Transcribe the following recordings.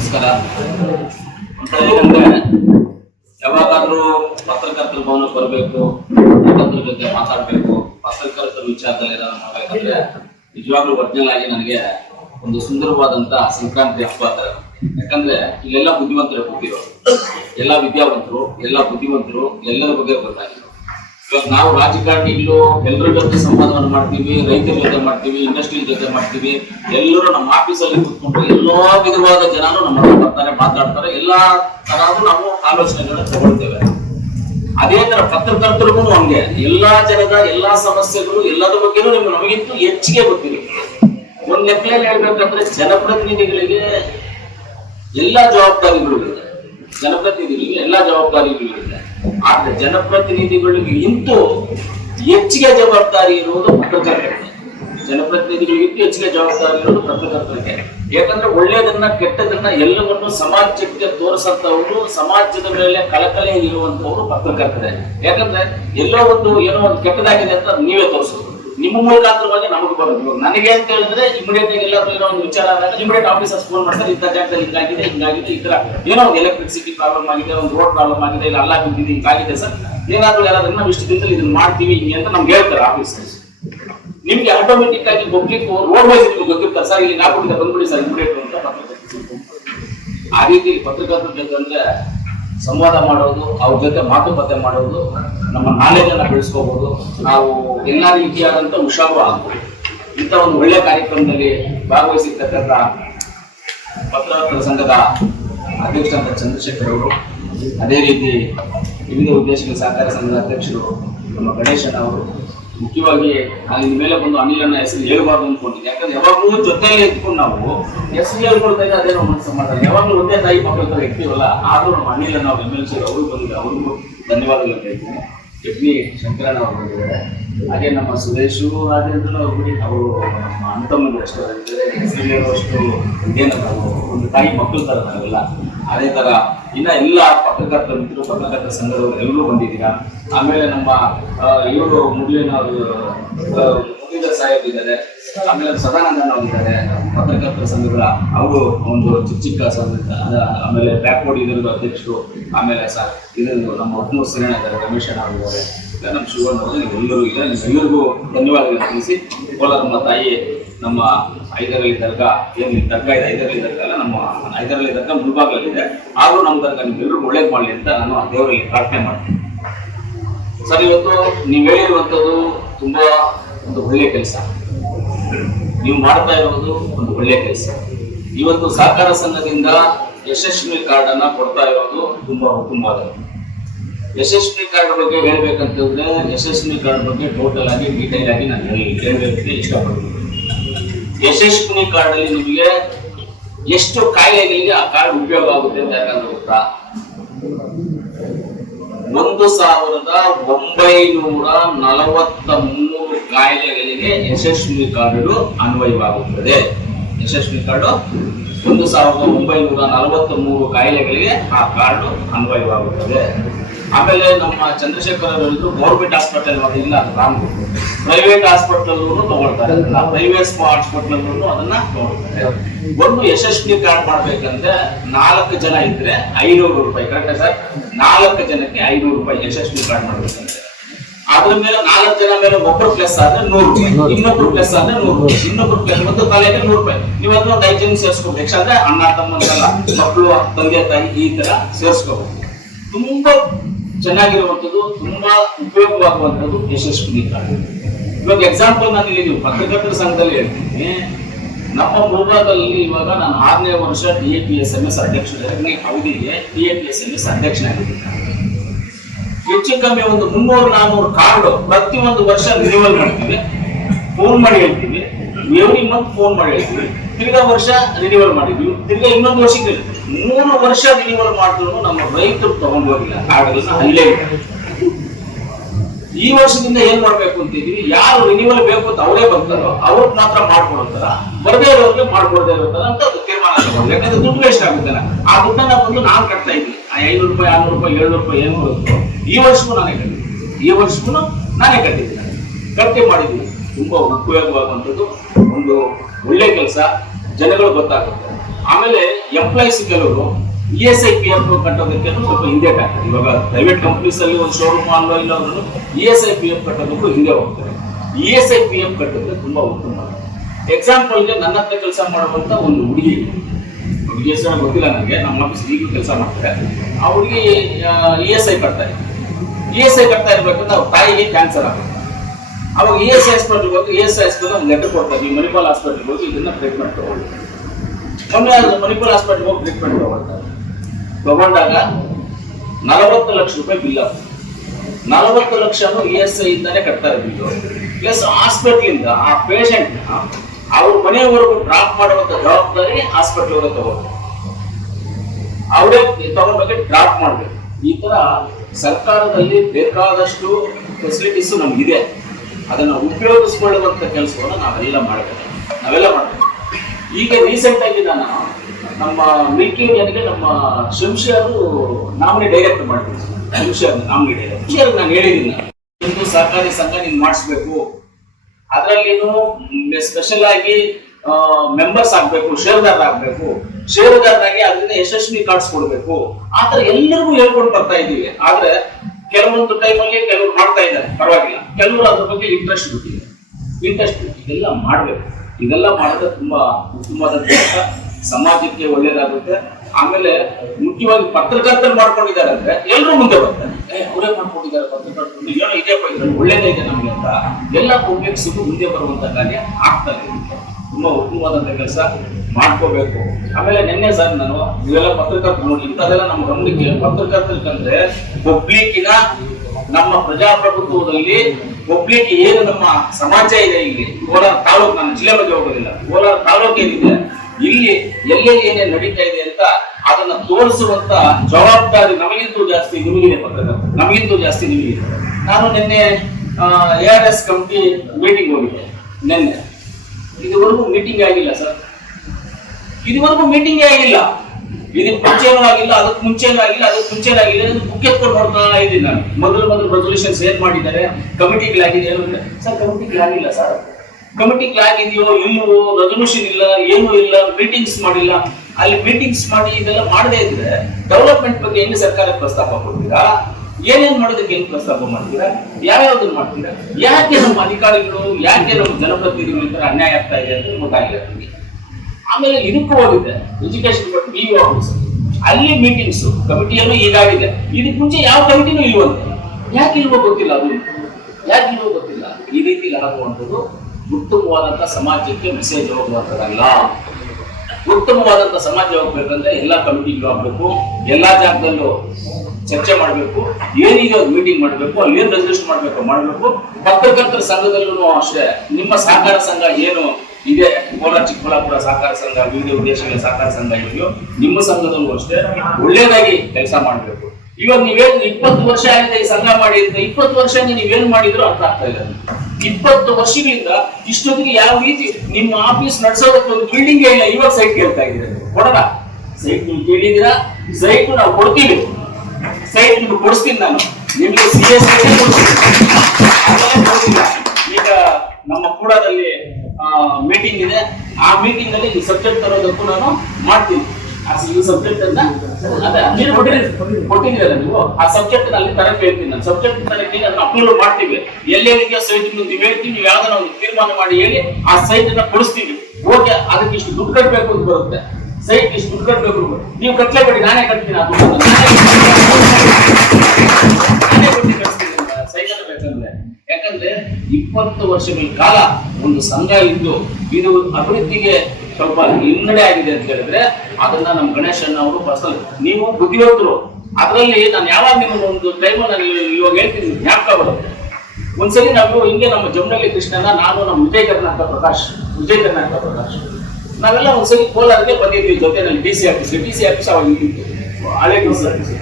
ನಮಸ್ಕಾರ. ಏನಂದ್ರೆ ಯಾವಾಗಾದ್ರೂ ಪತ್ರಕರ್ತರ ಭವನಕ್ಕೆ ಬರಬೇಕು, ಪತ್ರಕರ್ತರ ಜೊತೆ ಮಾತಾಡ್ಬೇಕು, ಪತ್ರಕರ್ತರ ವಿಚಾರದಲ್ಲಿ ಏನಾದ್ರು ಮಾಡ್ಬೇಕಂದ್ರೆ ನಿಜವಾಗ್ಲೂ ಒರಿಜಿನಲ್ ಆಗಿ ನನಗೆ ಒಂದು ಸುಂದರವಾದಂತ ಸಂಕ್ರಾಂತಿ ಹಬ್ಬ ತರ. ಯಾಕಂದ್ರೆ ಇಲ್ಲೆಲ್ಲ ಬುದ್ಧಿವಂತರು ಕೂತಿರೋರು, ಎಲ್ಲ ವಿದ್ಯಾವಂತರು, ಎಲ್ಲ ಬುದ್ಧಿವಂತರು, ಎಲ್ಲರ ಬಗ್ಗೆ ಗೊತ್ತಾಗಿರೋ. ಇವಾಗ ನಾವು ರಾಜಕಾರಣಿಗಳು ಎಲ್ಲರ ಜೊತೆ ಸಂವಾದವನ್ನು ಮಾಡ್ತೀವಿ, ರೈತರ ಜೊತೆ ಮಾಡ್ತೀವಿ, ಇಂಡಸ್ಟ್ರಿ ಜೊತೆ ಮಾಡ್ತೀವಿ. ಎಲ್ಲರೂ ನಮ್ಮ ಆಫೀಸಲ್ಲಿ ಕೂತ್ಕೊಂಡು ಎಲ್ಲಾ ವಿಧವಾದ ಜನರು ನಮ್ಮ ಬರ್ತಾರೆ, ಮಾತಾಡ್ತಾರೆ. ಎಲ್ಲಾ ತರಹದ್ದು ನಾವು ಆಲೋಚನೆಗಳನ್ನ ತಗೊಳ್ತೇವೆ. ಅದೇ ತರ ಪತ್ರಕರ್ತರಿಗೂ ಹಂಗೆ ಎಲ್ಲಾ ಜನದ ಎಲ್ಲಾ ಸಮಸ್ಯೆಗಳು ಎಲ್ಲದ ಬಗ್ಗೆನೂ ನಮಗಿಂತೂ ಹೆಚ್ಚಿಗೆ ಗೊತ್ತಿರುತ್ತೆ. ಒಂದ್ ಲೆಕ್ಕದಲ್ಲಿ ಹೇಳ್ಬೇಕಂದ್ರೆ ಜನಪ್ರತಿನಿಧಿಗಳಿಗೆ ಎಲ್ಲಾ ಜವಾಬ್ದಾರಿಗಳು ಇದೆ, ಜನಪ್ರತಿನಿಧಿಗಳಿಗೆ ಎಲ್ಲಾ ಜವಾಬ್ದಾರಿಗಳು ಇದೆ. ಆದ್ರೆ ಜನಪ್ರತಿನಿಧಿಗಳಿಗೆ ಇಂತೂ ಹೆಚ್ಚಿಗೆ ಜವಾಬ್ದಾರಿ ಇರುವುದು ಪತ್ರಕರ್ತರಿಗೆ. ಜನಪ್ರತಿನಿಧಿಗಳಿಗಿಂತ ಹೆಚ್ಚಿಗೆ ಜವಾಬ್ದಾರಿ ಇರುವುದು ಪತ್ರಕರ್ತರಿಗೆ. ಯಾಕಂದ್ರೆ ಒಳ್ಳೆಯದನ್ನ ಕೆಟ್ಟದನ್ನ ಎಲ್ಲವನ್ನು ಸಮಾಜಕ್ಕೆ ತೋರಿಸಂತವ್ರು, ಸಮಾಜದ ಮೇಲೆ ಕಳಕಳಿ ಇರುವಂತವ್ರು ಪತ್ರಕರ್ತರೆ. ಯಾಕಂದ್ರೆ ಎಲ್ಲೋ ಏನೋ ಒಂದು ಕೆಟ್ಟದಾಗಿದೆ ಅಂತ ನೀವೇ ತೋರಿಸೋದು, ನಿಮ್ಮ ಮುಖಾಂತರವಾಗಿ ನಮಗೆ ಬರೋದು. ಇವಾಗ ನನಗೆ ಅಂತ ಹೇಳಿದ್ರೆ ಇಮಿಡಿಯೇಟ್ ಆಗಿ ಎಲ್ಲರೂ ಏನೋ ಒಂದು ವಿಚಾರ ಆದಾಗ ಇಮಿಡಿಯೇಟ್ ಆಫೀಸರ್ಸ್ ಫೋನ್ ಮಾಡ್ತಾರೆ, ಇಂಥ ಜಾಗದಲ್ಲಿ ಹಿಂಗಾಗಿದೆ, ಈ ತರ ಏನೋ ಒಂದು ಎಲೆಕ್ಟ್ರಿಸಿಟಿ ಪ್ರಾಬ್ಲಮ್ ಆಗಿದೆ, ಒಂದು ರೋಡ್ ಪ್ರಾಬ್ಲಮ್ ಆಗಿದೆ, ಇಲ್ಲ ಅಲ್ಲ ಬಿದ್ದಿದೆ, ಹಿಂಗಾಗಿದೆ ಸರ್, ಏನಾದ್ರೂ ಯಾರಾದ್ರೂ ನಾವು ಇಷ್ಟು ದಿನದಲ್ಲಿ ಇದನ್ನ ಮಾಡ್ತೀವಿ ಹಿಂಗೆ ಅಂತ ನಮ್ಗೆ ಹೇಳ್ತಾರೆ ಆಫೀಸರ್ಸ್. ನಿಮ್ಗೆ ಆಟೋಮೆಟಿಕ್ ಆಗಿ ಒಬ್ಲಿಕ್ಕೆ ರೋಡ್ ವೈಸ್ ನಿಮ್ಗೆ ಗೊತ್ತಿರ್ತಾರೆ, ಸರ್ ಇಲ್ಲಿ ನಾಲ್ಕು ಬಂದ್ಬಿಡಿ ಸರ್ ಇಮಿಡಿಯೇಟ್ ಅಂತ ಪತ್ರಕರ್ತರು. ಆ ರೀತಿ ಪತ್ರಕರ್ತರ ಜೊತೆ ಅಂದ್ರೆ ಸಂವಾದ ಮಾಡೋದು, ಅವ್ರ ಜೊತೆ ಮಾತುಕತೆ ಮಾಡೋದು, ನಮ್ಮ ನಾಲೆಜ್ ಅನ್ನ ಬೆಳೆಸ್ಕೋಬಹುದು, ನಾವು ಎಲ್ಲಾ ರೀತಿಯಾದಂತ ಹುಷಾರು ಆಗ್ಬೋದು. ಇಂಥ ಒಂದು ಒಳ್ಳೆ ಕಾರ್ಯಕ್ರಮದಲ್ಲಿ ಭಾಗವಹಿಸಿರ್ತಕ್ಕಂಥ ಪತ್ರಕರ್ತರ ಸಂಘದ ಅಧ್ಯಕ್ಷರಾದ ಚಂದ್ರಶೇಖರ್ ಅವರು, ಅದೇ ರೀತಿ ವಿವಿಧ ಉದ್ದೇಶಗಳ ಸಹಕಾರ ಸಂಘದ ಅಧ್ಯಕ್ಷರು ನಮ್ಮ ಗಣೇಶನ್ ಅವರು, ಮುಖ್ಯವಾಗಿ ನಾನು ಇನ್ ಮೇಲೆ ಬಂದು ಅನಿಲನ್ನ ಹೆಸರು ಹೇಳ್ಬಾರ್ದು ಅನ್ಕೊಂಡಿದ್ದೆ. ಯಾಕಂದ್ರೆ ಯಾವಾಗಲೂ ಜೊತೆಯಲ್ಲಿ ಇಟ್ಕೊಂಡು ನಾವು ಹೆಸರು ಹೇಳ್ಕೊಳ್ತಾ ಇದ್ದ ಅದೇನೋ ಮನಸ್ಸು ಮಾಡ್ತಾರೆ. ಯಾವಾಗಲೂ ಒಂದೇ ತಾಯಿ ಮಕ್ಕಳ ತರ ಇರ್ತೀವಲ್ಲ, ಆದ್ರೂ ನಮ್ಮ ಅನಿಲನ್ನ ನಾವು MLC ಅವರು ಬಂದಿದ್ದಾರೆ, ಅವ್ರಿಗೂ ಧನ್ಯವಾದಗಳು ಹೇಳ್ತೀನಿ. ಚಟ್ನಿ ಶಂಕರಣ್ಣ ಅವರು ಬಂದಿದ್ದಾರೆ, ಹಾಗೆ ನಮ್ಮ ಸುರೇಶು ರಾಜೇಂದ್ರ ಅವರು ನಮ್ಮ ಅಂತಮ್ಮನ ಅಷ್ಟು ಸೀನಿಯರ್ ಅಷ್ಟು ಇದೇನ ನಾವು ಒಂದು ತಾಯಿ ಮಕ್ಕಳ ತರ ನಾವೆಲ್ಲ. ಅದೇ ತರ ಇನ್ನ ಎಲ್ಲ ಪತ್ರಕರ್ತರ ಮಿತ್ರರು, ಪತ್ರಕರ್ತರ ಸಂಘದವರು ಎಲ್ಲರೂ ಬಂದಿದ್ದೀರಾ. ಆಮೇಲೆ ನಮ್ಮ ಇವರು ಮುರಳೀಧರ್ ಸಾಹೇಬ್ ಇದ್ದಾರೆ, ಆಮೇಲೆ ಸದಾನಂದನ್ ಅವರಿದ್ದಾರೆ, ಪತ್ರಕರ್ತರ ಸಂಘಗಳ ಅವರು ಒಂದು ಚಿಕ್ಕ ಸಂಘ, ಆಮೇಲೆ ಬ್ಯಾಕ್ವರ್ಡ್ ಇದರ ಅಧ್ಯಕ್ಷರು, ಆಮೇಲೆ ಇದನ್ನು ನಮ್ಮ ಒಟ್ನೂರು ಸಿರಣ ಇದ್ದಾರೆ, ರಮೇಶ್ ಅಣ್ಣ ಅವರಿದ್ದಾರೆ, ನಮ್ಮ ಶಿವಣ್ಣ ಅವರು, ಎಲ್ಲರೂ ಇದ್ದಾರೆ. ನಿಮ್ಮೆಲ್ಲರಿಗೂ ಧನ್ಯವಾದಗಳು ತಿಳಿಸಿ, ಕೋಲಾರಮ್ಮ ತಾಯಿ ನಮ್ಮ ಐದರಲ್ಲಿ ದರ್ಗಾ ಏನು ದರ್ಗಾ ಇದೆ, ಐದರಲ್ಲಿ ದರ್ಗಾ ಅಲ್ಲ, ನಮ್ಮ ಐದರಲ್ಲಿ ದರ್ಗಾ ಮುಳುಬಾಗಲಿದೆ. ಆದ್ರೂ ನಮ್ಮ ದರ್ಗಾ ನಿಮ್ಗೆಲ್ಲರಿಗೂ ಒಳ್ಳೇದು ಮಾಡಲಿ ಅಂತ ನಾನು ದೇವರಲ್ಲಿ ಪ್ರಾರ್ಥನೆ ಮಾಡ್ತೀನಿ. ಸರ್, ಇವತ್ತು ನೀವು ಹೇಳಿರುವಂಥದ್ದು ತುಂಬಾ ಒಂದು ಒಳ್ಳೆಯ ಕೆಲಸ, ನೀವು ಮಾಡ್ತಾ ಇರೋದು ಒಂದು ಒಳ್ಳೆಯ ಕೆಲಸ. ಇವತ್ತು ಸಹಕಾರ ಸಂಘದಿಂದ ಯಶಸ್ವಿ ಕಾರ್ಡ್ ಅನ್ನ ಕೊಡ್ತಾ ಇರೋದು ತುಂಬಾ ಉತ್ತಮವಾದದ್ದು. ಯಶಸ್ವಿ ಕಾರ್ಡ್ ಬಗ್ಗೆ ಹೇಳ್ಬೇಕಂತಂದ್ರೆ ಯಶಸ್ವಿ ಕಾರ್ಡ್ ಬಗ್ಗೆ ಟೋಟಲ್ ಆಗಿ ಡೀಟೈಲ್ ಆಗಿ ನಾನು ಹೇಳ್ಬೇಕು ಇಷ್ಟಪಡ್ತೀನಿ. ಯಶಸ್ವಿನಿ ಕಾರ್ಡ್ ಅಲ್ಲಿ ನಿಮಗೆ ಎಷ್ಟು ಕಾಯಿಲೆಗಳಿಗೆ ಆ ಕಾರ್ಡ್ ಉಪಯೋಗ ಆಗುತ್ತೆ ಅಂತ ಯಾಕಂದ್ರೆ ಗೊತ್ತಾ? 1943 ಕಾಯಿಲೆಗಳಿಗೆ ಯಶಸ್ವಿ ಕಾರ್ಡ್ ಅನ್ವಯವಾಗುತ್ತದೆ. ಯಶಸ್ವಿ ಕಾರ್ಡ್ 1943 ಕಾಯಿಲೆಗಳಿಗೆ ಆ ಕಾರ್ಡ್ ಅನ್ವಯವಾಗುತ್ತದೆ. ಆಮೇಲೆ ನಮ್ಮ ಚಂದ್ರಶೇಖರ್ ಅವರು ಗೌರ್ಮೆಂಟ್ ಹಾಸ್ಪಿಟಲ್ ಇಲ್ಲ, ರಾಂಗ್ ಪ್ರೈವೇಟ್ ಹಾಸ್ಪಿಟಲ್ ತಗೊಳ್ತಾರೆ, ಪ್ರೈವೇಟ್ ಹಾಸ್ಪಿಟಲ್ ಅದನ್ನ ತಗೊಳ್ತಾರೆ. ಒಂದು ಯಶಸ್ವಿ ಕಾರ್ಡ್ ಮಾಡ್ಬೇಕಂದ್ರೆ 4 ಜನ ಇದ್ರೆ 500 ರೂಪಾಯಿ. Correct sir? 4 ಜನಕ್ಕೆ 500 ರೂಪಾಯಿ ಯಶಸ್ವಿ ಕಾರ್ಡ್ ಮಾಡ್ಬೇಕಂದ್ರೆ. ಅದ್ರ ಮೇಲೆ 4 ಜನ ಮೇಲೆ ಒಬ್ಬರು ಪ್ಲಸ್ ಆದ್ರೆ 100 ರೂಪಾಯಿ, ಇನ್ನೊಬ್ರು ಪ್ಲಸ್ ಆದ್ರೆ 100 ರೂಪಾಯಿ, ಇನ್ನೊಬ್ರು ಪ್ಲಸ್ ಒಂದು ತಲೆಗೆ 100 ರೂಪಾಯಿ. ನೀವು ಅದನ್ನ ಒಂದು 5 ಜನ ಸೇರ್ಸ್ಕೋಬೇಕು. ಯಾಕಂದ್ರೆ ಅಣ್ಣ ತಮ್ಮಂತೆಲ್ಲ ಮಕ್ಕಳು, ತಂದೆ ತಾಯಿ ಈ ತರ ಸೇರ್ಸ್ಕೋಬೇಕು. ತುಂಬಾ ಚೆನ್ನಾಗಿರುವಂಥದ್ದು, ತುಂಬಾ ಉಪಯೋಗವಾಗುವಂಥದ್ದು ಯಶಸ್ವಿ ಕಾರ್ಡ್. ಇವಾಗ ಎಕ್ಸಾಂಪಲ್ ನಾನು ಇಲ್ಲಿ ಪತ್ರಕರ್ತರ ಸಂಘದಲ್ಲಿ ಹೇಳ್ತೀನಿ. ನಮ್ಮ ಮುಳುಬಾಗದಲ್ಲಿ ಇವಾಗ ನಾನು 6ನೇ ವರ್ಷ TAPSMS ಅಧ್ಯಕ್ಷರಾಗಿ ಅವಧಿಗೆ TAPSMS ಅಧ್ಯಕ್ಷನಾಗಿದ್ದೀನಿ. ಹೆಚ್ಚು ಕಮ್ಮಿ ಒಂದು 300-400 ಕಾರ್ಡ್ ಪ್ರತಿಯೊಂದು ವರ್ಷ ರಿನಿವಲ್ ಮಾಡ್ತೀವಿ. ಫೋನ್ ಮಾಡಿ ಹೇಳ್ತೀವಿ, ಎವ್ರಿ ಮಂತ್ ಫೋನ್ ಮಾಡಿ ಹೇಳ್ತೀವಿ. ತಿರ್ಗಾ ವರ್ಷ ರಿನಿವಲ್ ಮಾಡಿದ್ವಿ, ತಿರ್ಗಾ ಇನ್ನೊಂದು ವರ್ಷಕ್ಕೆ 3 ವರ್ಷ ರಿನಿವಲ್ ಮಾಡಿದ್ರು ನಮ್ಮ ರೈತರು ತಗೊಂಡು ಹೋಗಿಲ್ಲ ಕಾರ್ಡ್ಗಳನ್ನ, ಅಲ್ಲೇ ಇದೆ. ಈ ವರ್ಷದಿಂದ ಏನ್ ಮಾಡ್ಬೇಕು ಅಂತಿದೀವಿ, ಯಾರು ರಿನಿವಲ್ ಬೇಕು ಅಂತ ಅವರೇ ಬರ್ತಾರೋ ಅವ್ರಿಗೆ ಮಾತ್ರ ಮಾಡ್ಕೊಡ್ತಾರ, ಬರದೇ ಇರೋರಿಗೆ ಮಾಡ್ಕೊಡದೇ ಇರ್ತಾರ ಅಂತ ತೀರ್ಮಾನ ತಗೊಂಡು. ಯಾಕಂದ್ರೆ ದುಡ್ಡು ವೇಸ್ಟ್ ಆಗುತ್ತಲ್ಲ, ಆ ದುಡ್ಡನ್ನ ಬಂದು ನಾನು ಕಟ್ತಾ ಇದ್ವಿ. 500 ರೂಪಾಯಿ, 600 ರೂಪಾಯಿ, 700 ರೂಪಾಯಿ ಏನು ಬರುತ್ತೋ ಈ ವರ್ಷಕ್ಕೂ ನಾನೇ ಕಟ್ಟಿದ್ದೀನಿ. ಕಟ್ಟಿ ಮಾಡಿದ್ವಿ. ತುಂಬಾ ಉಪಯೋಗವಾಗುವಂಥದ್ದು, ಒಂದು ಒಳ್ಳೆ ಕೆಲಸ, ಜನಗಳು ಗೊತ್ತಾಗುತ್ತೆ. ಆಮೇಲೆ ಎಂಪ್ಲಾಯೀಸ್ ಕೆಲವರು ESIPF ಕಟ್ಟೋದಕ್ಕೆ ಸ್ವಲ್ಪ ಹಿಂದೆ ಹಾಕ್ತಾರೆ. ಇವಾಗ ಪ್ರೈವೇಟ್ ಕಂಪ್ನೀಸ್ ಅಲ್ಲಿ ಒಂದು ಶೋರೂಮ್ ಅಲ್ವಾ ಇಲ್ಲ ಅವರು ESIPF ಕಟ್ಟೋದಕ್ಕೂ ಹಿಂದೆ ಹೋಗ್ತಾರೆ. ESIPF ಕಟ್ಟೋದ್ರೆ ತುಂಬಾ ಉತ್ತಮ. ಎಕ್ಸಾಂಪಲ್ಗೆ ನನ್ನ ಹತ್ರ ಕೆಲಸ ಮಾಡುವಂತ ಒಂದು ಹುಡುಗಿ ಹೆಸರು ಗೊತ್ತಿಲ್ಲ ನನಗೆ, ನಮ್ಮ ಆಫೀಸ್ ಈಗಲೂ ಕೆಲಸ ಮಾಡ್ತಾರೆ. ಆ ಹುಡುಗಿ ESI ಕಟ್ತಾರೆ. ESI ಕಟ್ತಾ ಇರ್ಬೇಕಂದ್ರೆ ಅವ್ರ ತಾಯಿಗೆ ಕ್ಯಾನ್ಸರ್ ಆಗುತ್ತೆ. ಅವಾಗ ESI ಹಾಸ್ಪಿಟಲ್ಗೆ ಹೋಗಿ ESI ಹಾಸ್ಪಿಟಲ್ ಒಂದು ಲೆಟರ್ ಕೊಡ್ತಾರೆ, ಈ ಮಣಿಪಾಲ್ ಹಾಸ್ಪಿಟಲ್ಗೆ ಹೋಗಿ ಇದನ್ನ ಟ್ರೀಟ್ಮೆಂಟ್ ತಗೊಳ್ಳಿ. ಮೊನ್ನೆ ಮಣಿಪಾಲ್ ಹಾಸ್ಪಿಟಲ್ಗೆ ಹೋಗಿ ಟ್ರೀಟ್ಮೆಂಟ್ ತಗೊಳ್ತಾರೆ. ತಗೊಂಡಾಗ 40 ಲಕ್ಷ ರೂಪಾಯಿ ಬಿಲ್ ಆಗುತ್ತೆ. 40 ಲಕ್ಷನು ESI ಇಂದಾನೆ ಕಟ್ತಾರೆ ಬಿಲ್ಲು. ಪ್ಲಸ್ ಹಾಸ್ಪಿಟಲ್ ಇಂದ ಆ ಪೇಷಂಟ್ ಅವ್ರ ಮನೆಯವರೆಗೂ ಡ್ರಾಪ್ ಮಾಡುವಂತ ಜವಾಬ್ದಾರಿ ಹಾಸ್ಪಿಟಲ್ ಅವರೇ ತಗೋಬೇಕು, ಅವರೇ ತಗೊಂಡ್ಬೇಕು, ಡ್ರಾಪ್ ಮಾಡ್ಬೇಕು. ಈ ತರ ಸರ್ಕಾರದಲ್ಲಿ ಬೇಕಾದಷ್ಟು ಫೆಸಿಲಿಟೀಸ್ ನಮ್ಗಿದೆ. ಅದನ್ನ ಉಪಯೋಗಿಸ್ಕೊಳ್ಳುವಂತ ಕೆಲಸವನ್ನು ನಾವೆಲ್ಲ ಮಾಡಬೇಕು. ಈಗ ರೀಸೆಂಟ್ ಆಗಿ ನಾನು ನಮ್ಮ ಮಿಲ್ಕಿ ಯೂನಿಯನ್ಗೆ ನಮ್ಮ ಶಂಶಿಯರು ನಾಮಿನಿ ಡೈರೆಕ್ಟ್ ಮಾಡ್ತೀನಿ. ಶಂಶಿಯರ್ ನಾಮಿನಿ ಡೈರೆಕ್ಟ್ ನಾನು ಹೇಳಿದ್ದೀನಿ, ಒಂದು ಸಹಕಾರಿ ಸಂಘ ನೀನ್ ಮಾಡಿಸ್ಬೇಕು, ಅದರಲ್ಲಿನೂ ಸ್ಪೆಷಲ್ ಆಗಿ ಮೆಂಬರ್ಸ್ ಆಗ್ಬೇಕು, ಷೇರುದಾರ ಆಗ್ಬೇಕು, ಷೇರುದಾರನಾಗಿ ಅದರಿಂದ ಯಶಸ್ವಿ ಕಾರ್ಡ್ಸ್ ಕೊಡ್ಬೇಕು. ಆತರ ಎಲ್ಲರಿಗೂ ಹೇಳ್ಕೊಂಡು ಬರ್ತಾ ಇದ್ದೀವಿ. ಆದ್ರೆ ಕೆಲವೊಂದು ಟೈಮಲ್ಲಿ ಕೆಲವರು ಮಾಡ್ತಾ ಇದ್ದಾರೆ, ಪರವಾಗಿಲ್ಲ. ಕೆಲವರು ಅದ್ರ ಬಗ್ಗೆ ಇಂಟ್ರೆಸ್ಟ್ ಬಿಟ್ಟಿದೆ. ಇದೆಲ್ಲ ಮಾಡ್ಬೇಕು. ಇದೆಲ್ಲ ಮಾಡಿದ್ರೆ ತುಂಬಾ ಉತ್ತಮವಾದ ಕೆಲಸ, ಸಮಾಜಕ್ಕೆ ಒಳ್ಳೇದಾಗುತ್ತೆ. ಆಮೇಲೆ ಮುಖ್ಯವಾಗಿ ಪತ್ರಕರ್ತರು ಮಾಡ್ಕೊಂಡಿದ್ದಾರೆ ಅಂದ್ರೆ ಎಲ್ಲರೂ ಮುಂದೆ ಬರ್ತಾರೆ. ಅವರೇ ಮಾಡ್ಕೊಂಡಿದ್ದಾರೆ ಪತ್ರಕರ್ತರು, ಏನೋ ಇದೆಯಪ್ಪ ಇದ್ರಲ್ಲಿ ಒಳ್ಳೇದೇ ಇದೆ ನಮ್ಗೆ ಅಂತ ಎಲ್ಲ ಪಬ್ಲಿಕ್ಸ್ಗೂ ಮುಂದೆ ಬರುವಂತ ಕಾರ್ಯ ಆಗ್ತದೆ. ತುಂಬಾ ಉತ್ತಮವಾದಂತ ಕೆಲಸ ಮಾಡ್ಕೋಬೇಕು. ಆಮೇಲೆ ನಿನ್ನೆ ಸರ್ ನಾನು ಇವೆಲ್ಲ ಪತ್ರಕರ್ತರು ನೋಡಿ ಇಂಥದೆಲ್ಲ ನಮ್ಮ ಗಮನಕ್ಕೆ ಪತ್ರಕರ್ತರಿಕಂದ್ರೆ ಪಬ್ಲಿಕ್ಕಿನ ನಮ್ಮ ಪ್ರಜಾಪ್ರಭುತ್ವದಲ್ಲಿ ಪಬ್ಲಿಕ್ ಏನು ನಮ್ಮ ಸಮಾಜ ಇದೆ. ಇಲ್ಲಿ ಕೋಲಾರ ತಾಲೂಕು, ನಾನು ಜಿಲ್ಲೆ ಬಗ್ಗೆ ಹೋಗೋದಿಲ್ಲ, ಕೋಲಾರ ತಾಲೂಕು ಏನಿದೆ ಇಲ್ಲಿ ಎಲ್ಲೆಲ್ಲಿ ಏನೇನು ನಡೀತಾ ಇದೆ ಅಂತ ಅದನ್ನ ತೋರಿಸುವಂತ ಜವಾಬ್ದಾರಿ ನಮಗಿಂತೂ ಜಾಸ್ತಿ ನಿಮಗಿದೆ. ಪತ್ರಕರ್ತರು ನಮಗಿಂತೂ ಜಾಸ್ತಿ ನಿಮಗಿದೆ. ನಾನು ನಿನ್ನೆ ARS ಕಮಿಟಿ ಮೀಟಿಂಗ್ ಹೋಗಿದ್ದೆ. ನಿನ್ನೆ ಇದುವರೆಗೂ ಮೀಟಿಂಗ್ ಆಗಿಲ್ಲ ಸರ್, ಇದುವರೆಗೂ ಮೀಟಿಂಗ್ ಆಗಿಲ್ಲ. ಇದಕ್ಕೆ ಮುಂಚೆನೂ ಆಗಿಲ್ಲ, ಅದಕ್ಕೆ ಮುಂಚೆನೂ ಆಗಿಲ್ಲ, ಅದಕ್ಕೆ ಮುಂಚೆನೂ ಆಗಿಲ್ಲ. ಬುಕ್ ಎತ್ಕೊಂಡು ನೋಡ್ತಾ ಇದ್ದೀನಿ ನಾನು. ಮೊದಲು ರೆಸೊಲ್ಯೂಷನ್ಸ್ ಏನ್ ಮಾಡಿದ್ದಾರೆ, ಕಮಿಟಿಗಳಾಗಿದೆ ಸರ್. ಕಮಿಟಿಗಳಾಗಿಲ್ಲ ಸರ್. ಕಮಿಟಿಗಳಾಗಿದೆಯೋ ಇಲ್ಲವೋ, ರೆಸೊಲ್ಯೂಷನ್ ಇಲ್ಲ, ಏನೂ ಇಲ್ಲ, ಮೀಟಿಂಗ್ಸ್ ಮಾಡಿಲ್ಲ. ಅಲ್ಲಿ ಮೀಟಿಂಗ್ಸ್ ಮಾಡಿ ಇದೆಲ್ಲ ಮಾಡದೇ ಇದ್ರೆ ಡೆವಲಪ್ಮೆಂಟ್ ಬಗ್ಗೆ ಹೆಂಗೆ ಸರ್ಕಾರಕ್ಕೆ ಪ್ರಸ್ತಾಪ ಕೊಡ್ತೀರಾ? ಏನೇನ್ ಮಾಡೋದಕ್ಕೆ ಹೆಂಗ್ ಪ್ರಸ್ತಾಪ ಮಾಡ್ತೀರಾ? ಯಾವ್ಯಾವ್ದನ್ನ ಮಾಡ್ತೀರಾ? ಯಾಕೆ ನಮ್ಮ ಅಧಿಕಾರಿಗಳು, ಯಾಕೆ ನಮ್ಮ ಜನಪ್ರತಿನಿಧಿಗಳು ಈ ತರ ಅನ್ಯಾಯ ಆಗ್ತಾ ಇದೆ ಅಂತ ಗೊತ್ತಾಗಿಲ್ಲ. ಆಮೇಲೆ ಇದಕ್ಕೂ ಹೋಗಿದೆ ಎಜುಕೇಶನ್ PO ಆಫೀಸ್, ಅಲ್ಲಿ ಮೀಟಿಂಗ್ಸ್ ಕಮಿಟಿಯಲ್ಲೂ ಈಗಾಗಿದೆ. ಇದಕ್ಕೆ ಮುಂಚೆ ಯಾವ ಕಮಿಟಿನೂ ಇಲ್ವಂತೆ. ಯಾಕೆ ಇಲ್ವೋ ಗೊತ್ತಿಲ್ಲ, ಅದು ಯಾಕೆ ಇಲ್ವೋ ಗೊತ್ತಿಲ್ಲ. ಈ ರೀತಿ ಆಗುವಂಥದ್ದು ಉತ್ತಮವಾದಂತ ಸಮಾಜಕ್ಕೆ ಮೆಸೇಜ್ ಹೋಗುವಂಥದ್ದಲ್ಲ. ಉತ್ತಮವಾದಂತ ಸಮಾಜ ಹೋಗ್ಬೇಕಂದ್ರೆ ಎಲ್ಲ ಕಮಿಟಿಗಳು ಆಗ್ಬೇಕು, ಎಲ್ಲಾ ಜಾಗದಲ್ಲೂ ಚರ್ಚೆ ಮಾಡಬೇಕು, ಏನಿದೆ ಅದು ಮೀಟಿಂಗ್ ಮಾಡಬೇಕು, ಅಲ್ಲಿ ಏನ್ ರೆಸಲ್ಯೂಷನ್ ಮಾಡಬೇಕು. ಪತ್ರಕರ್ತರ ಸಂಘದಲ್ಲೂ ಅಷ್ಟೇ, ನಿಮ್ಮ ಸಹಕಾರ ಸಂಘ ಏನು ಇದೆ, ಕೋಲಾರ ಚಿಕ್ಕಬಳ್ಳಾಪುರ ಸಹಕಾರ ಸಂಘ, ವಿವಿಧ ಉದ್ದೇಶಗಳ ಸಹಕಾರ ಸಂಘ ಇದೆಯೋ, ನಿಮ್ಮ ಸಂಘದಲ್ಲೂ ಅಷ್ಟೇ ಒಳ್ಳೇದಾಗಿ ಕೆಲಸ ಮಾಡಬೇಕು. ಇವಾಗ ನೀವೇನು 20 ವರ್ಷ ಆಗಿದೆ ಈ ಸಂಘ ಮಾಡಿ ಅಂತ, 20 ವರ್ಷ ನೀವೇನು ಮಾಡಿದ್ರು ಅರ್ಥ ಆಗ್ತಾ ಇಲ್ಲ. 20 ವರ್ಷಗಳಿಂದ ಇಷ್ಟೊತ್ತಿಗೆ ಯಾವ ರೀತಿ ನಿಮ್ಮ ಆಫೀಸ್ ನಡೆಸೋದಕ್ಕೆ ಒಂದು ಬಿಲ್ಡಿಂಗ್ ಇಲ್ಲ. ಇವಾಗ ಸೈಟ್ ಕೇಳ್ತಾ ಇದ್ದೀರಾ, ಕೊಡೋಣ ಸೈಟ್. ನೀವು ಕೇಳಿದ್ದೀರಾ, ಸೈಟ್ ನಾವು ಕೊಡ್ತೀವಿ, ಸೈಟ್ ನಿಮ್ಗೆ ಕೊಡಿಸ್ತೀನಿ ನಾನು, ನಿಮ್ಗೆ CS ಈಗ ನಮ್ಮ ಕೂಡದಲ್ಲಿ ಮೀಟಿಂಗ್ ಇದೆ. ಆ ಮೀಟಿಂಗ್ ಅಲ್ಲಿ ಈ ಸಬ್ಜೆಕ್ಟ್ ತರೋದಕ್ಕೂ ನಾನು ಮಾಡ್ತೀನಿ. ಈ ಸಬ್ಜೆಕ್ಟ್ ಅನ್ನ ಕೊಟ್ಟಿದ್ದೀರಲ್ಲ ನೀವು, ಆ ಸಬ್ಜೆಕ್ಟ್ ಅಲ್ಲಿ ತರಕ್ಕೆ ಹೇಳ್ತೀನಿ ನಾನು. ಸಬ್ಜೆಕ್ಟ್ ತರಕ್ಕೆ ಅದನ್ನ ಅಪ್ಲೋಡ್ ಮಾಡ್ತೀವಿ. ಎಲ್ಲೆಲ್ಲಿದೆಯೋ ಸೈಟ್ ನೀವು ಹೇಳ್ತೀವಿ, ನೀವು ಯಾವ್ದಾರ ಒಂದು ತೀರ್ಮಾನ ಮಾಡಿ ಹೇಳಿ ಆ ಸೈಟ್ ಅನ್ನ ಕೊಡಿಸ್ತೀವಿ. ಓಕೆ, ಅದಕ್ಕೆ ಇಷ್ಟು ದುಡ್ಡು ಕಟ್ಟಬೇಕು ಅಂತ ಬರುತ್ತೆ. ಸೈಟ್ ಇಷ್ಟು ದುಡ್ಡು ಕಟ್ಟಬೇಕು, ನೀವು ಕಟ್ಲೇಬೇಡಿ, ನಾನೇ ಕಟ್ತೀನಿ. ಆ ದುಡ್ಡು ನಾನೇ ಕೊಟ್ಟು ಕಳಿಸ್ತೀನಿ ಸೈಟ್ ಅನ್ನ ಬೇಕಂದ್ರೆ. ಯಾಕಂದ್ರೆ 20 ವರ್ಷಗಳ ಕಾಲ ಒಂದು ಸಂಘ ಇದ್ದು ಇದು ಅಭಿವೃದ್ಧಿಗೆ ಸ್ವಲ್ಪ ಹಿನ್ನಡೆ ಆಗಿದೆ ಅಂತ ಹೇಳಿದ್ರೆ ಅದನ್ನ ನಮ್ಮ ಗಣೇಶಣ್ಣ ಅವರು ಪರ್ಸನಲ್, ನೀವು ಬುದ್ಧಿವಂತರು. ಅದರಲ್ಲಿ ನಾನು ಯಾವಾಗ ನಿಮ್ಮ ಒಂದು ಟೈಮಲ್ಲಿ ನಾನು ಇವಾಗ ಹೇಳ್ತೀನಿ, ಜ್ಞಾಪಕ ಬರುತ್ತೆ. ಒಂದ್ಸಲಿ ನಾವು ಹಿಂಗೆ ನಮ್ಮ ಜಮನಹಳ್ಳಿ ಕೃಷ್ಣನ, ನಾನು ನಮ್ಮ ವಿಜಯ ಕರ್ನಾಟಕ ಪ್ರಕಾಶ್ ನಾವೆಲ್ಲ ಒಂದ್ಸಲಿ ಕೋಲಾರಿಗೆ ಬಂದಿದ್ವಿ ಜೊತೆನಲ್ಲಿ. DC ಆಫೀಸ್ ಅವಾಗ ಇಲ್ಲಿತ್ತು, ಹಳೆ DC ಆಫೀಸ್.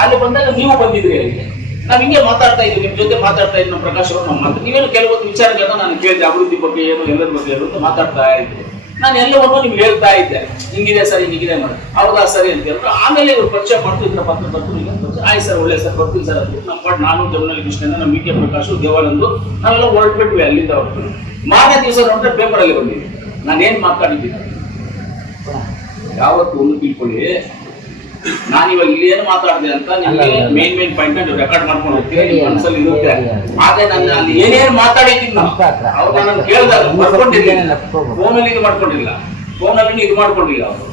ಅಲ್ಲಿ ಬಂದಾಗ ನೀವು ಬಂದಿದ್ರಿ. ಅಲ್ಲಿಗೆ ನಾವ್ ಹಿಂಗೆ ಮಾತಾಡ್ತಾ ಇದ್ವಿ, ನಿಮ್ ಜೊತೆ ಮಾತಾಡ್ತಾ ಇದ್ವಿ. ನಮ್ಮ ಪ್ರಕಾಶ್ ಅವರು ನಮ್ಮ ಮಾತು, ನೀವೇನು ಕೆಲವೊಂದು ವಿಚಾರಗಳನ್ನ ನಾನು ಕೇಳಿದೆ, ಅಭಿವೃದ್ಧಿ ಬಗ್ಗೆ ಏನು, ಎಲ್ಲರ ಬಗ್ಗೆ ಏನು ಮಾತಾಡ್ತಾ ಇದ್ದೆ. ನಾನು ಎಲ್ಲವನ್ನೂ ನಿಮ್ಗೆ ಹೇಳ್ತಾ ಇದ್ದೆ, ಹಿಂಗಿದೆ ಸರ್, ಹಿಂಗಿದೆ ಮಾಡಿ, ಹೌದಾ ಸರಿ ಅಂತ ಹೇಳಿದ್ರು. ಆಮೇಲೆ ಇವ್ರು ಪರಿಚಯ ಮಾಡ್ತಿದ್ರ ಪತ್ರಕರ್ತರು. ಆಯ್ತು ಸರ್, ಒಳ್ಳೆ ಸರ್, ಬರ್ತೀನಿ ಸರ್ ಅಂತ ನಮ್ಮ ಪಾಟ್ ನಾನು, ಜಮನಹಳ್ಳಿ ಕೃಷ್ಣನ, ನಮ್ಮ BK ಪ್ರಕಾಶ್, ದೇವಾನಂದು ನಾವೆಲ್ಲ ಹೊರಟ್ಬಿಟ್ವಿ ಅಲ್ಲಿಂದ. ಹೊರಟು ಮಾರನೇ ದಿವಸ ನೋಡಿದ್ರೆ ಪೇಪರ್ ಅಲ್ಲಿ ಬಂದಿದ್ವಿ ನಾನು ಏನ್ ಮಾತಾಡಿದ್ದೀನಿ. ಯಾವತ್ತು ಒಂದು ತಿಳ್ಕೊಳ್ಳಿ, ನಾನು ಇವಾಗ ಇಲ್ಲಿ ಏನು ಮಾತಾಡಿದೆ ಅಂತ ನಿಮಗೆ ಮೇನ್ ಪಾಯಿಂಟ್ ರೆಕಾರ್ಡ್ ಮಾಡ್ಕೊಂಡು ಹೋಗ್ತೀವಿ, ನಿಮ್ಮ ಮನಸ್ಸಲ್ಲಿ ಇರುತ್ತೆ. ಆದ್ರೆ ನಾನು ಅಲ್ಲಿ ಏನೇನು ಮಾತಾಡಿದ್ದೀನಿ ಅವ್ರು ನನ್ನ ಕೇಳಿದಾಗ ಬರ್ಕೊಂಡಿರ್ಲಿಲ್ಲ, ಫೋನಲ್ಲಿ ಇದು ಮಾಡ್ಕೊಂಡಿಲ್ಲ, ಫೋನಲ್ಲಿ ಇದು ಮಾಡ್ಕೊಂಡಿಲ್ಲ ಅವರು.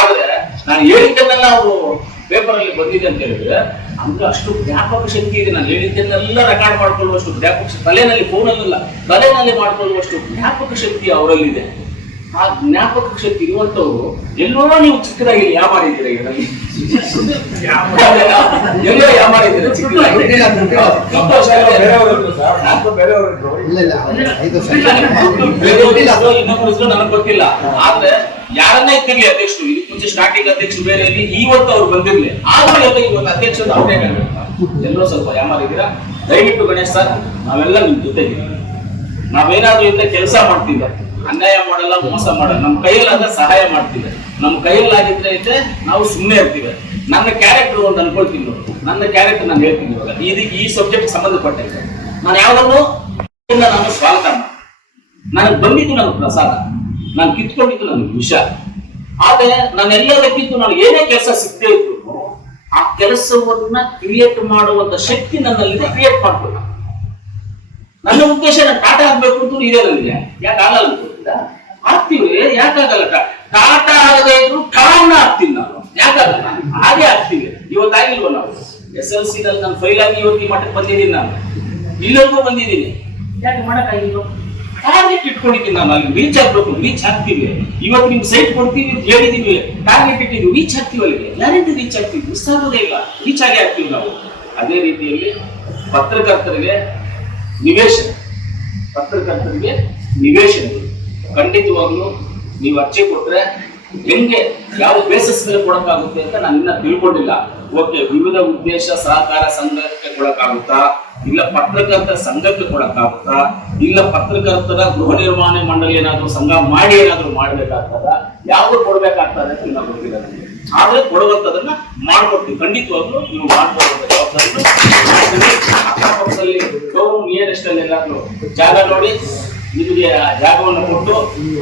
ಆದ್ರೆ ನಾನು ಹೇಳಿದ್ದನ್ನೆಲ್ಲ ಅವರು ಪೇಪರ್ ಅಲ್ಲಿ ಬಂದಿದೆ ಅಂತ ಹೇಳಿದ್ರೆ ಅಂದ್ರೆ ಅಷ್ಟು ಜ್ಞಾಪಕ ಶಕ್ತಿ ಇದೆ. ನಾನು ಹೇಳಿದ್ದನ್ನೆಲ್ಲ ರೆಕಾರ್ಡ್ ಮಾಡ್ಕೊಳ್ಳುವಷ್ಟು ಜ್ಞಾಪಕ ತಲೆನಲ್ಲಿ, ಫೋನಲ್ಲ ತಲೆನಲ್ಲಿ ಮಾಡ್ಕೊಳ್ಳುವಷ್ಟು ಜ್ಞಾಪಕ ಶಕ್ತಿ ಅವರಲ್ಲಿದೆ. ಆ ಜ್ಞಾಪಕ ಶಕ್ತಿ ಇರುವಂತವ್ರು ಎಲ್ಲೋ ನೀವು ಚಿಕ್ಕದಾಗಿ ಯಾವ ಮಾಡಿದ್ದೀರಾ, ಎಲ್ಲೋ ಯಾವ ಮಾಡಿದ್ದೀರಾ ಚಿಕ್ಕದಾಗಿ ಇನ್ನೊಬ್ಬರು ನನಗೆ ಗೊತ್ತಿಲ್ಲ. ಆದ್ರೆ ಯಾರನ್ನ ಇದ್ದಿರ್ಲಿ ಅಧ್ಯಕ್ಷರು, ಇದಕ್ಕೆ ಮುಂಚೆ ಸ್ಟಾರ್ಟಿಂಗ್ ಅಧ್ಯಕ್ಷರು ಬೇರೆ ಇರಲಿ, ಇವತ್ತು ಅವ್ರು ಬಂದಿರ್ಲಿ, ಆದ್ರೂ ಎಲ್ಲ ಇವತ್ತು ಅಧ್ಯಕ್ಷರು ಅವರೇ ಎಲ್ಲೋ ಸ್ವಲ್ಪ ಯಾವ ಮಾಡಿದ್ದೀರಾ. ದಯವಿಟ್ಟು ಗಣೇಶ್ ಸರ್, ನಾವೆಲ್ಲ ನಿಮ್ ಜೊತೆಗಿದ್ದೀವಿ. ನಾವೇನಾದ್ರೂ ಇಂದ ಕೆಲಸ ಮಾಡ್ತೀವಿ, ಅನ್ಯಾಯ ಮಾಡಲ್ಲ, ಮೋಸ ಮಾಡಲ್ಲ, ನಮ್ಮ ಕೈಯಲ್ಲಾದ್ರೆ ಸಹಾಯ ಮಾಡ್ತೀವಿ, ನಮ್ಮ ಕೈಯಲ್ಲಾಗಿದ್ರೆ ಐತೆ ನಾವು ಸುಮ್ಮನೆ ಇರ್ತೀವಿ. ನನ್ನ ಕ್ಯಾರೆಕ್ಟರ್ ಒಂದು ಅನ್ಕೊಳ್ತೀನಿ ನೋಡಿ, ನನ್ನ ಕ್ಯಾರೆಕ್ಟರ್ ನಾನು ಹೇಳ್ತೀನಿ ಇವಾಗ ಈ ಸಬ್ಜೆಕ್ಟ್ ಸಂಬಂಧಪಟ್ಟಂತೆ. ನಾನು ಯಾವ್ದನ್ನು ನಾನು ಸ್ವಾಗತ ಮಾಡಿ, ನನಗೆ ಬಂದಿದ್ದು ನನ್ನ ಪ್ರಸಾದ, ನಾನು ಕಿತ್ಕೊಂಡಿದ್ದು ನನ್ನ ವಿಷ. ಆದ್ರೆ ನಾನೆಲ್ಲದಕ್ಕಿಂತ ನಾನು ಏನೇ ಕೆಲಸ ಸಿಗದೆ ಇದ್ರು ಆ ಕೆಲಸವನ್ನ ಕ್ರಿಯೇಟ್ ಮಾಡುವಂತ ಶಕ್ತಿ ನನ್ನಲ್ಲಿದೆ, ಕ್ರಿಯೇಟ್ ಮಾಡ್ಕೊಳ್ಳ. ನನ್ನ ಉದ್ದೇಶ ನಾನು ಟಾಟಾ ಆಗ್ಬೇಕು ಅಂತ ಇದೆ ನನಗೆ. ಯಾಕೆ ಆಗಲ್ಲ ಗೊತ್ತಿಲ್ಲ, ಆಗ್ತೀವಿ. ಯಾಕಾಗಲ್ಲ? ಟಾಟಾ ಆಗದೆ ಇದ್ರು ಟಾವ್ನ ಆಗ್ತೀನಿ ನಾನು. ಯಾಕಾಗಲ್ಲ? ಹಾಗೆ ಆಗ್ತೀವಿ. ಇವತ್ತಾಗಿಲ್ವ ನಾವು SLC ನಲ್ಲಿ ನಾನು ಫೈಲ್ ಆಗಿ ಇವತ್ತಿಗೆ ಮಟ್ಟಕ್ಕೆ ಬಂದಿದ್ದೀನಿ, ನಾನು ಇಲ್ಲವೂ ಬಂದಿದ್ದೀನಿ. ಯಾಕೆ ಮಾಡಕ್ಕಾಗಿಲ್ಲ? ಟಾರ್ಗೆಟ್ ಇಟ್ಕೊಂಡಿದ್ದೀನಿ ನಾನು, ಅಲ್ಲಿ ರೀಚ್ ಆಗ್ಬೇಕು, ರೀಚ್ ಆಗ್ತೀವಿ. ಇವತ್ತು ನಿಮ್ಗೆ ಸೈಟ್ ಕೊಡ್ತೀವಿ ಅಂತ ಹೇಳಿದೀವಿ, ಟಾರ್ಗೆಟ್ ಇಟ್ಟಿದ್ವಿ, ರೀಚ್ ಆಗ್ತೀವಿ. ಅಲ್ಲಿಗೆ ಗ್ಯಾರಂಟಿ ರೀಚ್ ಆಗ್ತೀವಿ, ಮಿಸ್ ಆಗೋದೇ ಇಲ್ಲ, ರೀಚ್ ಆಗೇ ಆಗ್ತೀವಿ ನಾವು. ಅದೇ ರೀತಿಯಲ್ಲಿ ಪತ್ರಕರ್ತರಿಗೆ ನಿವೇಶನ, ಪತ್ರಕರ್ತರಿಗೆ ನಿವೇಶನಗಳು ಖಂಡಿತವಾಗ್ಲೂ ನೀವು ಅರ್ಜಿ ಕೊಟ್ರೆ ಹೆಂಗೆ ಯಾವ ಬೇಸಿಸ್ ಮೇಲೆ ಕೊಡಕ್ಕಾಗುತ್ತೆ ಅಂತ ನಾನು ಇನ್ನ ತಿಳ್ಕೊಂಡಿಲ್ಲ. ಓಕೆ, ವಿವಿಧ ಉದ್ದೇಶ ಸಹಕಾರ ಸಂಘಕ್ಕೆ ಕೊಡಕ್ಕಾಗುತ್ತಾ, ಇಲ್ಲ ಪತ್ರಕರ್ತರ ಸಂಘಕ್ಕೆ ಕೊಡಕ್ಕಾಗುತ್ತಾ, ಇಲ್ಲ ಪತ್ರಕರ್ತರ ಗೃಹ ನಿರ್ಮಾಣ ಮಂಡಳಿ ಏನಾದ್ರು ಸಂಘ ಮಾಡಿ ಏನಾದ್ರು ಮಾಡ್ಬೇಕಾಗ್ತದ, ಯಾವ್ದು ಕೊಡ್ಬೇಕಾಗ್ತದೆ ಅಂತ ಇಲ್ಲ ಗೊತ್ತಿಲ್ಲ ನನಗೆ. ಆದ್ರೆ ಕೊಡುವಂತದನ್ನ ಮಾಡ್ಕೊಡ್ತೀವಿ, ಖಂಡಿತವಾಗ್ಲೂ ನೀವು ಮಾಡ್ಕೊಳ್ಳುವಂತ ಜವಾಬ್ದಾರಿ. ಅಕ್ಕಪಕ್ಕದಲ್ಲಿ ನಿಯರೆಸ್ಟ್ ಅಲ್ಲಿ ಎಲ್ಲಾದ್ರೂ ಜಾಗ ನೋಡಿ ನಿಮಗೆ ಜಾಗವನ್ನು ಕೊಟ್ಟು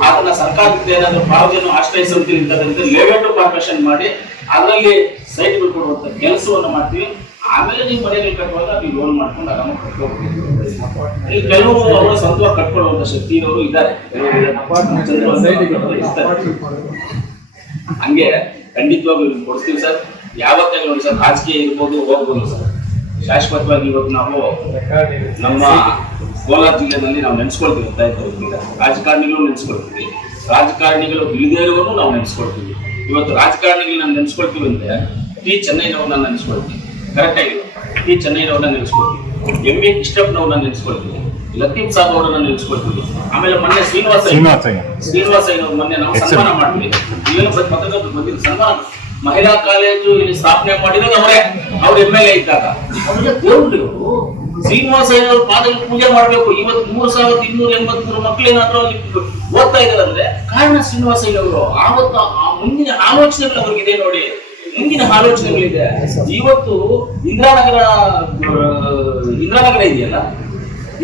ಅದನ್ನ ಸರ್ಕಾರದಿಂದ ಏನಾದ್ರು ಪಾವತಿಯನ್ನು ಆಶ್ರಯ ಸಮಿತಿ ಇಂಥದ್ದಂತೆ ಲೇಔಟ್ ಕಾರ್ಪೊರೇಷನ್ ಮಾಡಿ ಅದರಲ್ಲಿ ಸೈಟ್ಗಳು ಕೊಡುವಂತ ಕೆಲಸವನ್ನು ಮಾಡ್ತೀವಿ. ಆಮೇಲೆ ನೀವು ಮನೆಯಲ್ಲಿ ಕಟ್ಟುವಾಗ ನೀವು ಲೋನ್ ಮಾಡ್ಕೊಂಡು ಆರಾಮಾಗಿ ಕಟ್ಕೋಬಹುದು. ಈ ಕೆಲವು ಅವರು ಸ್ವಂತವಾಗಿ ಕಟ್ಕೊಳ್ಳುವಂತ ಶಕ್ತಿ ಇರೋರು ಇದ್ದಾರೆ, ಹಂಗೆ ಖಂಡಿತವಾಗ್ಲೂ ಕೊಡ್ತೀವಿ ಸರ್. ಯಾವತ್ತೇ ನೋಡಿ ಸರ್, ರಾಜಕೀಯ ಇರ್ಬೋದು ಹೋಗ್ಬೋದು ಸರ್, ಶಾಶ್ವತವಾಗಿ ಇವತ್ತು ನಾವು ನಮ್ಮ ಕೋಲಾರ ಜಿಲ್ಲೆನಲ್ಲಿ ನಾವು ನೆನೆಸ್ಕೊಳ್ತೀವಿ ಅಂತ ಇದ್ದೀವಿ. ರಾಜಕಾರಣಿಗಳು ನೆನೆಸ್ಕೊಳ್ತೀವಿ, ರಾಜಕಾರಣಿಗಳು ಇಲ್ಲದೇ ಇರೋರು ನಾವು ನೆನೆಸ್ಕೊಳ್ತೀವಿ. ಇವತ್ತು ರಾಜಕಾರಣಿಗಳು ನಾವು ನೆನೆಸ್ಕೊಳ್ತೀವಿ ಅಂದ್ರೆ ಟಿ ಚೆನ್ನೈನವ್ರನ್ನ ನೆನೆಸ್ಕೊಳ್ತೀವಿ, ಕರೆಕ್ಟ್ ಆಗಿ ಟಿ ಚೆನ್ನೈನವ್ರನ್ನ ನೆನೆಸ್ಕೊಳ್ತೀವಿ, MA ಕೃಷ್ಣಪ್ಪನವ್ರನ್ನ ನೆನೆಸ್ಕೊಳ್ತೀವಿ, ಲತೀಫ್ ಸಾಬ್ ಅವರನ್ನ ನೆನೆಸ್ಕೊಳ್ತೀವಿ. ಆಮೇಲೆ ಮೊನ್ನೆ ಶ್ರೀನಿವಾಸ ಅಯ್ಯನವ್ರು ಮೊನ್ನೆ ನಾವು ಸನ್ಮಾನ ಮಾಡ್ತೀವಿ. ಏನು ಪತ್ರಕರ್ತರು ಬಂದಿದ್ದು ಸನ್ಮಾನ, ಮಹಿಳಾ ಕಾಲೇಜು ಇಲ್ಲಿ ಸ್ಥಾಪನೆ ಮಾಡಿರೋದು ಅವರೇ, ಅವ್ರ MLA ಇದ್ದಾಗ. ಅವ್ರಿಗೆ ದೇವ್ರು ಶ್ರೀನಿವಾಸ ಅಯ್ಯನವ್ರ ಪಾದಕ್ಕೆ ಪೂಜೆ ಮಾಡ್ಬೇಕು. ಇವತ್ತು 3283 ಮಕ್ಕಳೇನಾದ್ರೂ ಅಲ್ಲಿ ಓದ್ತಾ ಇದ್ದಾರೆ ಅಂದ್ರೆ ಕಾರಣ ಶ್ರೀನಿವಾಸ ಅಯ್ಯನವರು. ಆವತ್ತು ಆ ಮುಂದಿನ ಆಲೋಚನೆಗಳು ಅವ್ರಿಗಿದೆ ನೋಡಿ, ಮುಂದಿನ ಆಲೋಚನೆಗಳಿದೆ. ಇವತ್ತು ಇಂದಿರಾನಗರ ಇದೆಯಲ್ಲ,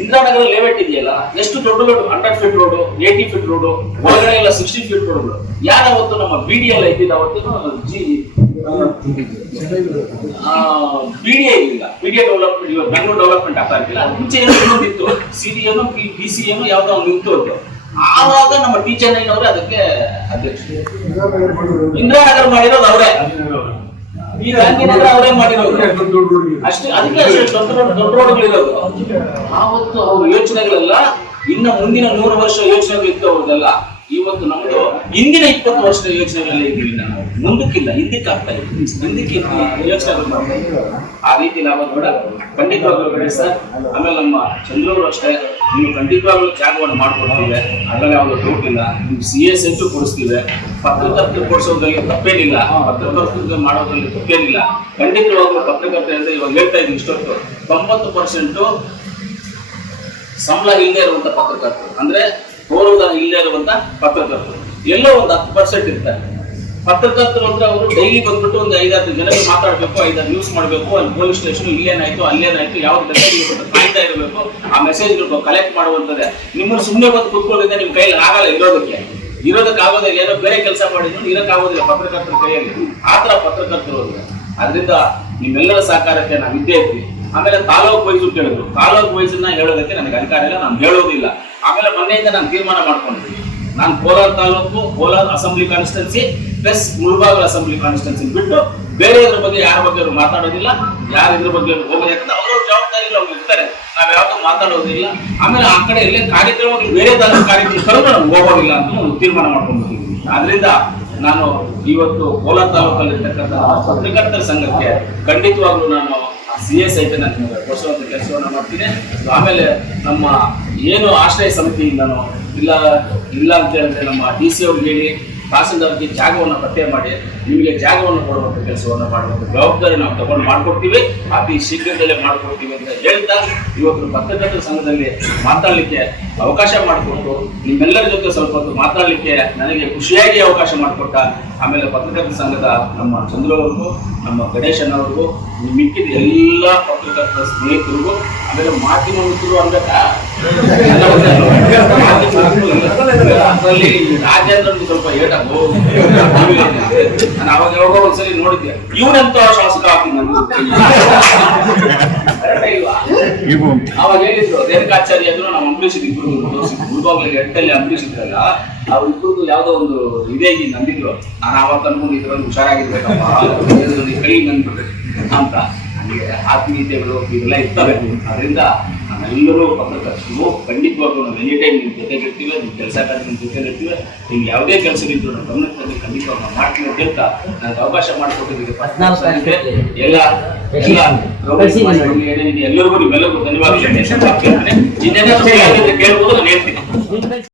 ಇಂದಿರಾನಗರ ಲೇಔಟ್ ಇದೆಯಲ್ಲ, ಎಷ್ಟು ದೊಡ್ಡ 100 ಫೀಟ್ ರೋಡ್, 80 ಫೀಟ್ ರೋಡ್, ಒಳಗಡೆ ಎಲ್ಲ 60 ಫೀಟ್ ರೋಡ್ಗಳು. ಯಾವತ್ತು ನಮ್ಮ BDL ಇದ್ದಿದ್ದು ಅವತ್ತು BDA ಇರಲಿಲ್ಲ, BDA ಡೆವಲಪ್ಮೆಂಟ್, ಇವಾಗ ಬೆಂಗಳೂರು ಡೆವಲಪ್ಮೆಂಟ್ ಆಗ್ತಾ ಇರ್ತಿಲ್ಲ. ಮುಂಚೆ ಇತ್ತು CDM PCM ಯಾವ್ದೋ ಒಂದು ನಿಂತು. ಆವಾಗ ನಮ್ಮ ಟಿ ಚೆನ್ನೈನವರೇ ಅದಕ್ಕೆ ಅಧ್ಯಕ್ಷರು. ಇಂದಿರಾನಗರ ಮಾಡಿರೋದು ಅವರೇ, ಈ ಗಾಂಧಿನಗರ ಅವರೇ ಮಾಡಿರೋದು ಅಷ್ಟೇ. ಅದಕ್ಕೆ ದೊಡ್ಡ ರೋಡ್ಗಳಿರೋದು. ಆವತ್ತು ಅವ್ರ ಯೋಚನೆಗಳೆಲ್ಲ ಇನ್ನ ಮುಂದಿನ 100 ವರ್ಷ ಯೋಚನೆಗಳು ಇತ್ತು ಅವ್ರದೆಲ್ಲ. ಇವತ್ತು ನಮ್ದು ಹಿಂದಿನ 20 ವರ್ಷದ ಯೋಚನೆಗಳಲ್ಲೇ ಇದ್ದೀವಿ ನಾವು, ಮುಂದಕ್ಕಿಲ್ಲ, ಹಿಂದಕ್ಕೆ ಆಗ್ತಾ ಇದ್ದೀವಿ, ಹಿಂದಕ್ಕೆ ಯೋಚನೆಗಳು ಮಾಡ್ತಾ ಇದ್ದೀವಿ. ಆ ರೀತಿ ನಾವು ಕೂಡ ಖಂಡಿತವಾಗ್ಲೂ ಗಣೇಶ್ ಸರ್, ಆಮೇಲೆ ನಮ್ಮ ಚಂದ್ರವರು ಅಷ್ಟೇ, ನೀವು ಖಂಡಿತವಾಗ್ಲೂ ಜಾಗವನ್ನು ಮಾಡ್ಕೊಡ್ತೀವಿ, ಅದರಲ್ಲಿ ಯಾವ್ದು ಡೌಟ್ ಇಲ್ಲ. ನಿಮ್ಗೆ CA ಸೆಂಟು ಕೊಡಿಸ್ತೀವಿ. ಪತ್ರಕರ್ತರು ಕೊಡಿಸೋದ್ರಲ್ಲಿ ತಪ್ಪೇನಿಲ್ಲ, ಪತ್ರಕರ್ತರು ಮಾಡೋದ್ರಲ್ಲಿ ತಪ್ಪೇನಿಲ್ಲ. ಖಂಡಿತವಾಗ್ಲೂ ಪತ್ರಕರ್ತ ಅಂದ್ರೆ ಇವಾಗ ಹೇಳ್ತಾ ಇದ್ದೀವಿ ಇಷ್ಟೊತ್ತು 90% ಸಂಬಳ ಇಲ್ಲದೆ ಇರುವಂತ ಪತ್ರಕರ್ತರು, ಅಂದ್ರೆ ಗೌರವಧನ ಇಲ್ಲದೆ ಇರುವಂತ ಪತ್ರಕರ್ತರು ಎಲ್ಲೋ ಒಂದು 10% ಇರ್ತಾರೆ. ಪತ್ರಕರ್ತರು ಅಂದ್ರೆ ಅವರು ಡೈಲಿ ಬಂದ್ಬಿಟ್ಟು ಒಂದು 5-6 ಜನರಿಗೆ ಮಾತಾಡ್ಬೇಕು, 5-6 ನ್ಯೂಸ್ ಮಾಡ್ಬೇಕು, ಅಲ್ಲಿ ಪೊಲೀಸ್ ಸ್ಟೇಷನ್ ಇಲ್ಲೇನಾಯ್ತು ಅಲ್ಲೇನಾಯ್ತು ಯಾವ್ದು ಮೆಸೇಜ್ ಕಾಯ್ತಾ ಇರಬೇಕು, ಆ ಮೆಸೇಜ್ಗಳು ಕಲೆಕ್ಟ್ ಮಾಡುವಂತದ್ದೇ. ನಿಮ್ಮನ್ನು ಸುಮ್ಮನೆ ಬಂದು ಕೂತ್ಕೊಂಡಿದ್ದೆ ನಿಮ್ಮ ಕೈಯಲ್ಲಿ ಆಗಲ್ಲ ಇರೋದಕ್ಕೆ. ಇರೋದಕ್ಕಾಗೋದಿಲ್ಲ, ಏನೋ ಬೇರೆ ಕೆಲಸ ಮಾಡಿದ್ರು ಇರೋಕ್ಕಾಗೋದಿಲ್ಲ ಪತ್ರಕರ್ತರ ಕೈಯಲ್ಲಿ, ಆತರ ಪತ್ರಕರ್ತರು ಹೋದ್ರೆ. ಅದರಿಂದ ನಿಮ್ಮೆಲ್ಲರ ಸಹಕಾರಕ್ಕೆ ನಾವು ಇದ್ದೇ ಇದ್ವಿ. ಆಮೇಲೆ ತಾಲೂಕು ವೈಸು ಕೇಳಿದ್ರು, ತಾಲೂಕು ವೈಸನ್ನ ಹೇಳೋದಕ್ಕೆ ನನಗೆ ಅಧಿಕಾರ ಇಲ್ಲ, ನಾನು ಹೇಳೋದಿಲ್ಲ. ಆಮೇಲೆ ಮೊನ್ನೆಯಿಂದ ನಾನು ತೀರ್ಮಾನ ಮಾಡ್ಕೊಂಡಿದ್ದೀನಿ, ನಾನು Kolar taluk, Kolar assembly constituency plus Mulbagal assembly constituency ಬಿಟ್ಟು ಬೇರೆ ಇದ್ರ ಬಗ್ಗೆ ಯಾರ ಬಗ್ಗೆ ಮಾತಾಡೋದಿಲ್ಲ, ಯಾರು ಇದ್ರ ಬಗ್ಗೆ ಹೋಗೋದು, ಯಾಕಂದ್ರೆ ಅವ್ರವ್ರ ಜವಾಬ್ದಾರಿ ಅವ್ರು ಇರ್ತಾರೆ, ನಾವ್ ಯಾವ್ದು ಮಾತಾಡೋದಿಲ್ಲ. ಆಮೇಲೆ ಆ ಕಡೆ ಎಲ್ಲೇ ಕಾರ್ಯಕ್ರಮಗಳು ಬೇರೆ ತಾಲೂಕು ಕಾರ್ಯಕ್ರಮ ಕರೆದು ನಾವು ಹೋಗೋದಿಲ್ಲ ಅಂತ ಒಂದು ತೀರ್ಮಾನ ಮಾಡ್ಕೊಂಡಿದ್ದೀವಿ. ಆದ್ರಿಂದ ನಾನು ಇವತ್ತು ಕೋಲಾರ ತಾಲೂಕಲ್ಲಿ ಇರ್ತಕ್ಕಂಥ ಪತ್ರಕರ್ತರ ಸಂಘಕ್ಕೆ ಖಂಡಿತವಾಗ್ಲೂ ನಾನು CS ಐತೆ ನಾನು ಕೊಡಿಸುವಂತ ಕೆಲಸವನ್ನ ಮಾಡ್ತೀನಿ. ಆಮೇಲೆ ನಮ್ಮ ಏನು ಆಶ್ರಯ ಸಮಿತಿಯಿಂದನೋ ಇಲ್ಲ ಅಂತ ಹೇಳಿದ್ರೆ ನಮ್ಮ DC ಅವ್ರಿಗೆ ಹೇಳಿ ತಹಸೀಲ್ದಾರ್ಗೆ ಜಾಗವನ್ನು ಪತ್ತೆ ಮಾಡಿ ನಿಮಗೆ ಜಾಗವನ್ನು ಕೊಡುವಂತ ಕೆಲಸವನ್ನು ಮಾಡುವಂತ ಜವಾಬ್ದಾರಿ ನಾವು ತಗೊಂಡು ಮಾಡ್ಕೊಡ್ತೀವಿ, ಅತಿ ಶೀಘ್ರದಲ್ಲೇ ಮಾಡ್ಕೊಡ್ತೀವಿ ಅಂತ ಹೇಳ್ತಾ ಇವತ್ತು ಪತ್ರಕರ್ತರ ಸಂಘದಲ್ಲಿ ಮಾತಾಡಲಿಕ್ಕೆ ಅವಕಾಶ ಮಾಡಿಕೊಟ್ಟು ನಿಮ್ಮೆಲ್ಲರ ಜೊತೆ ಸ್ವಲ್ಪ ಹೊತ್ತು ಮಾತಾಡಲಿಕ್ಕೆ ನನಗೆ ಖುಷಿಯಾಗಿ ಅವಕಾಶ ಮಾಡಿಕೊಟ್ಟ ಆಮೇಲೆ ಪತ್ರಕರ್ತರ ಸಂಘದ ನಮ್ಮ ಚಂದ್ರವ್ರಿಗೂ, ನಮ್ಮ ಗಣೇಶನವ್ರಿಗೂ, ಮಿಕ್ಕಿದ ಎಲ್ಲ ಪತ್ರಕರ್ತರ ಸ್ನೇಹಿತರಿಗೂ, ಆಮೇಲೆ ಮಾಧ್ಯಮ ಮಿತ್ರರು ಅನ್ಬೇಕಾ ಅದರಲ್ಲಿ ರಾಜೇಂದ್ರನಿಗೆ ಸ್ವಲ್ಪ ಏಟಾಗು ನಾನು ಅವಾಗ ಯಾವಾಗ ಒಂದ್ಸಲಿ ನೋಡಿದ್ದೆ, ಇವನಂತ ಶಾಸಕ ಆಗ್ತೀನಿ ಅವಾಗ ಹೇಳಿದ್ರು ರೇಣುಕಾಚಾರ್ಯ ಆದ್ರೂ ನಾವು ಅಂಬರೀಷ್ ಇಬ್ರು ಗುರುಬಾಗ್ಲಿಗೆ ಎಟ್ಟಲ್ಲಿ ಅಂಬರೀಷ್ ಇದ್ರಲ್ಲ ಅವ್ರಿಬ್ರು ಯಾವ್ದೋ ಒಂದು ಇದೇ ನಂಬಿದ್ರು. ನಾನು ಆವತ್ತು ಅನ್ಕೊಂಡು ಇದ್ರಲ್ಲಿ ಹುಷಾರಾಗಿರ್ಬೇಕಪ್ಪ ಕೈ ನಂಬಿಡ್ರಿ ಅಂತ. ನನಗೆ ಆತ್ಮೀಯತೆಗಳು ಇವೆಲ್ಲ ಇರ್ತವೆ. ಅದರಿಂದ ನಾವೆಲ್ಲರೂ ಪತ್ರಕರ್ತರು ಖಂಡಿತವಾಗ್ಲೂ ನಾವು ಎನಿ ಟೈಮ್ ನಿಮ್ಮ ಜೊತೆಗಿರ್ತೀವಿ, ನಿಮ್ಮ ಕೆಲಸ ಕಾರ್ಯ ನಿಮ್ಮ ಜೊತೆಗಿರ್ತೀವಿ. ನಿಮ್ಗೆ ಯಾವುದೇ ಕೆಲಸ ಇದ್ರು ನಾವು ಗಮನದಲ್ಲಿ ಖಂಡಿತವಾಗಿ ನಾವು ಮಾಡ್ತೀವಿ ಅಂತ ಹೇಳ್ತಾ ನನಗೆ ಅವಕಾಶ ಮಾಡಿಕೊಟ್ಟಿದ್ದಕ್ಕೆ ಎಲ್ಲರಿಗೂ ನಿಮ್ಮೆಲ್ಲರಿಗೂ ಧನ್ಯವಾದ. ಇನ್ನೇನಾದ್ರೂ ಕೇಳ್ಬೋದು, ನಾನು ಹೇಳ್ತೀನಿ.